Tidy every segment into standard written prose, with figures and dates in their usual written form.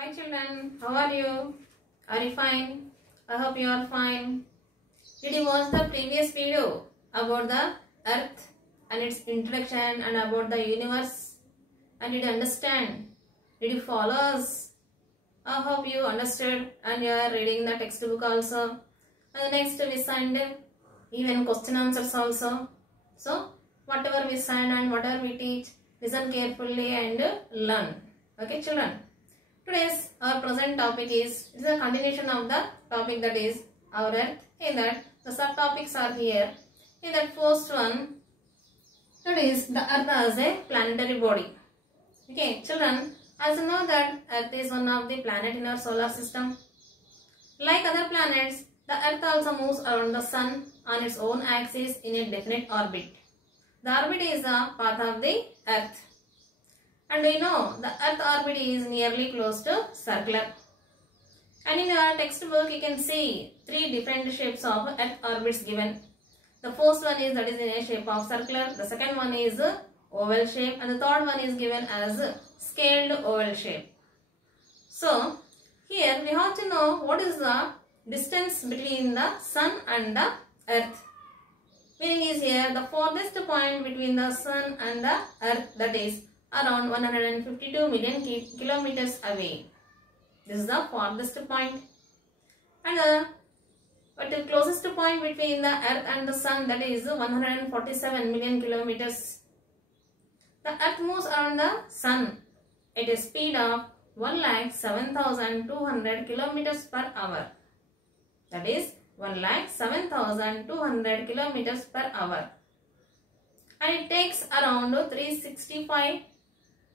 Hi children, how are you? Are you fine? I hope you are fine. Did you watch the previous video about the earth and its introduction and about the universe? And did you understand? Did you follow us? I hope you understood and you are reading the textbook also. And next we signed even question answers also. So whatever we sign and whatever we teach, listen carefully and learn. Okay children? Today's our present topic is a continuation of the topic, that is our earth. In that the subtopics are here. In that first one, that is the earth as a planetary body. Okay children, as you know that earth is one of the planet in our solar system. Like other planets, the earth also moves around the sun on its own axis in a definite orbit. The orbit is the path of the earth. And we know the earth orbit is nearly close to circular. And in your textbook you can see three different shapes of earth orbits given. The first one is that is in a shape of circular. The second one is oval shape. And the third one is given as scaled oval shape. So here we have to know what is the distance between the sun and the earth. Meaning is here the farthest point between the sun and the earth, that is around 152 million kilometers away. This is the farthest point. And the closest point between the earth and the sun, that is 147 million kilometers. The earth moves around the sun at a speed of 1,07,200 kilometers per hour. That is 1,07,200 kilometers per hour. And it takes around 365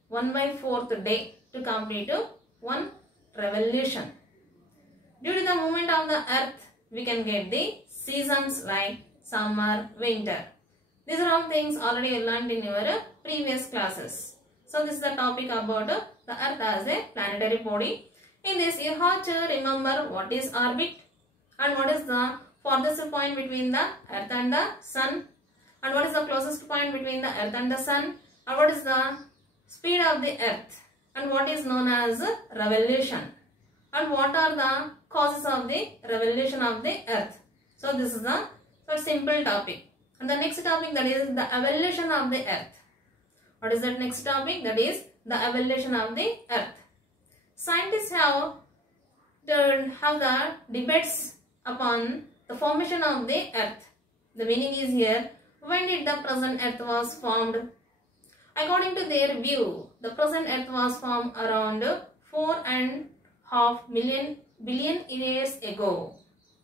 1/4 day to complete one revolution. Due to the movement of the earth, we can get the seasons like summer, winter. These are all things already learned in your previous classes. So this is the topic about the earth as a planetary body. In this you have to remember what is orbit and what is the farthest point between the earth and the sun, and what is the closest point between the earth and the sun, and what is the speed of the earth, and what is known as revolution, and what are the causes of the revolution of the earth. So this is the simple topic. And the next topic, that is the evolution of the earth. What is that next topic? That is the evolution of the earth. Scientists have the debates upon the formation of the earth. The meaning is here, when did the present earth was formed? According to their view, the present earth was formed around 4.5 billion years ago.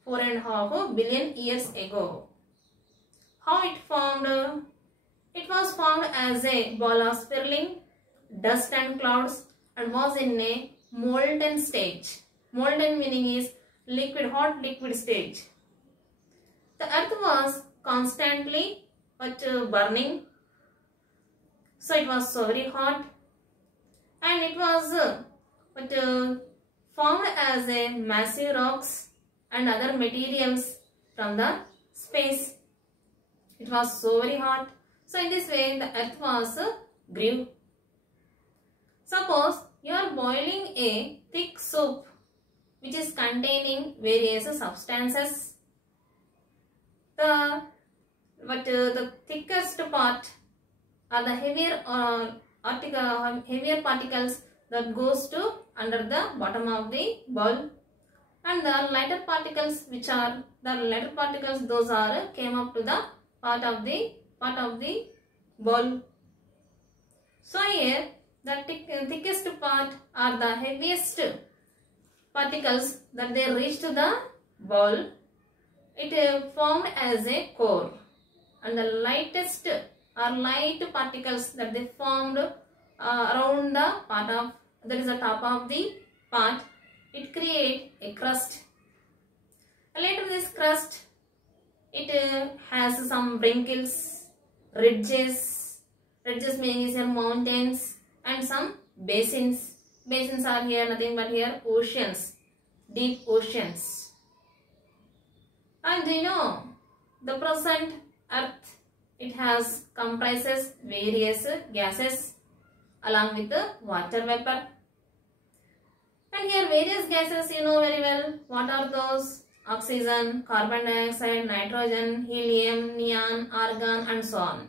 4.5 billion years ago. How it formed? It was formed as a ball of swirling dust and clouds and was in a molten stage. Molten meaning is liquid, hot liquid stage. The earth was constantly burning. So it was so very hot, and it was formed as a massive rocks and other materials from the space. It was so very hot. So in this way the earth was grew. Suppose you are boiling a thick soup which is containing various substances. The thickest part are the heavier particles that goes to under the bottom of the bowl, and the lighter particles those are came up to the part of the bowl. So here the thickest part are the heaviest particles that they reach to the bowl. It formed as a core, and the lightest are light particles that they formed around the part of, that is the top of the part. It create a crust. Later this crust, it has some wrinkles, ridges meaning mountains, and some basins. Basins are here nothing but here oceans, deep oceans. And you know the present earth, it comprises various gases along with the water vapor. various gases you know very well. What are those? Oxygen, carbon dioxide, nitrogen, helium, neon, argon and so on.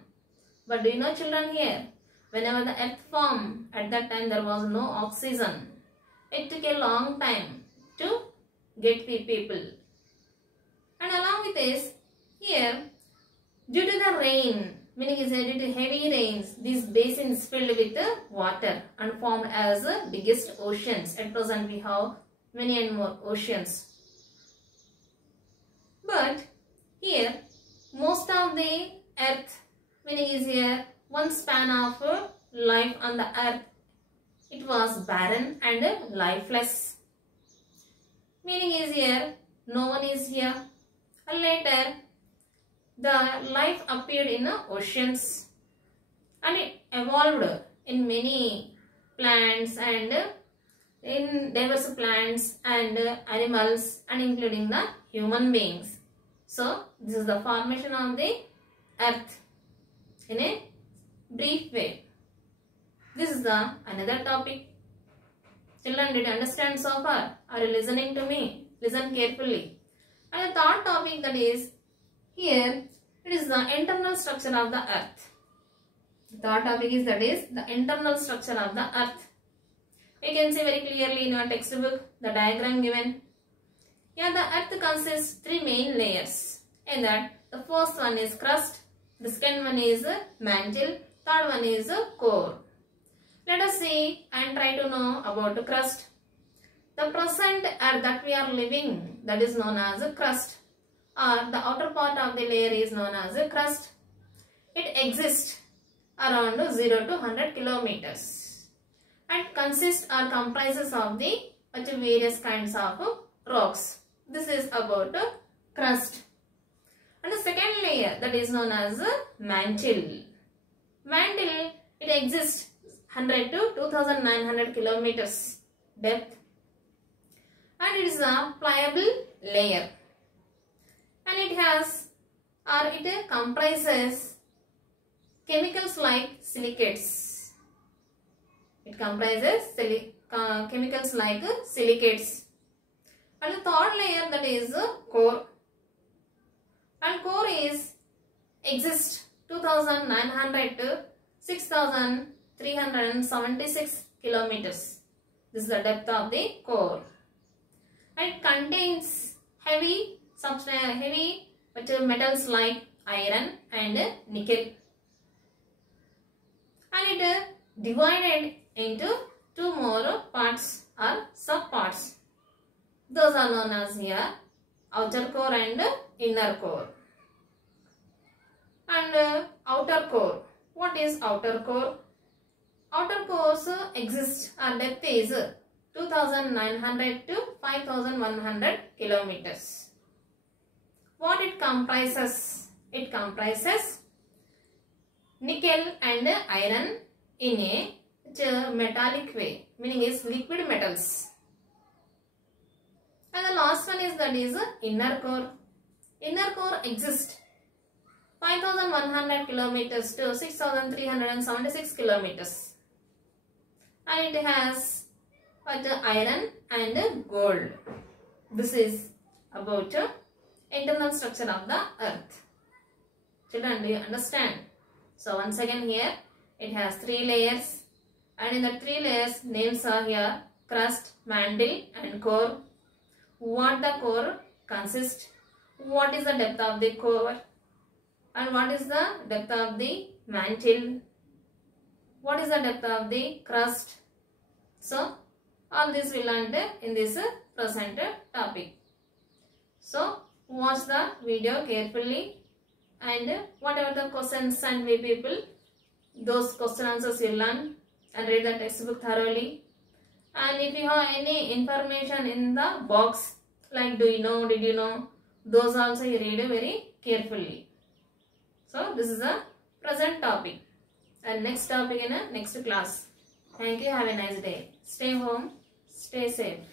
But do you know children here? Whenever the earth formed, at that time there was no oxygen. It took a long time to get the people. And along with this, here, due to the rain, meaning is due to heavy rains, these basins filled with water and formed as the biggest oceans. At present we have many and more oceans. But here, most of the earth, meaning is here, one span of life on the earth, it was barren and lifeless. Meaning is here, no one is here. And later, the life appeared in the oceans and it evolved in many plants and in diverse plants and animals and including the human beings. So, this is the formation of the earth in a brief way. This is the another topic. Children, did you understand so far? Are you listening to me? Listen carefully. And the third topic, that is here, it is the internal structure of the earth. The third topic is, that is the internal structure of the earth. You can see very clearly in your textbook the diagram given. Here the earth consists three main layers. In that, the first one is crust, the second one is mantle, third one is core. Let us see and try to know about the crust. The present earth that we are living, that is known as a crust, or the outer part of the layer is known as a crust. It exists around 0 to 100 kilometers and consists or comprises of the various kinds of rocks. This is about crust. And the second layer, that is known as mantle. Mantle, it exists 100 to 2900 kilometers depth and it is a pliable layer and it has or it comprises chemicals like silicates. It comprises chemicals like silicates. And the third layer, that is core. And core is exists 2900 to 6376 kilometers. This is the depth of the core. And it contains heavy metals like iron and nickel. And it divided into two more parts or subparts. Those are known as here outer core and inner core. And outer core. What is outer core? Outer cores exist or depth is 2900 to 5100 kilometers. What it comprises? It comprises nickel and iron in a metallic way, meaning is liquid metals. And the last one is, that is inner core. Inner core exists 5100 kilometers to 6376 kilometers. And it has iron and gold. This is about internal structure of the earth. Children, do you understand? So once again here, it has three layers. And in the three layers, names are here crust, mantle and core. What the core consists? What is the depth of the core? And what is the depth of the mantle? What is the depth of the crust? So, all this we learned in this present topic. So, watch the video carefully and whatever the questions and we people, those question answers you learn and read the textbook thoroughly. And if you have any information in the box like do you know, did you know, those also you read very carefully. So, this is a present topic and next topic in a next class. Thank you. Have a nice day. Stay home. Stay safe.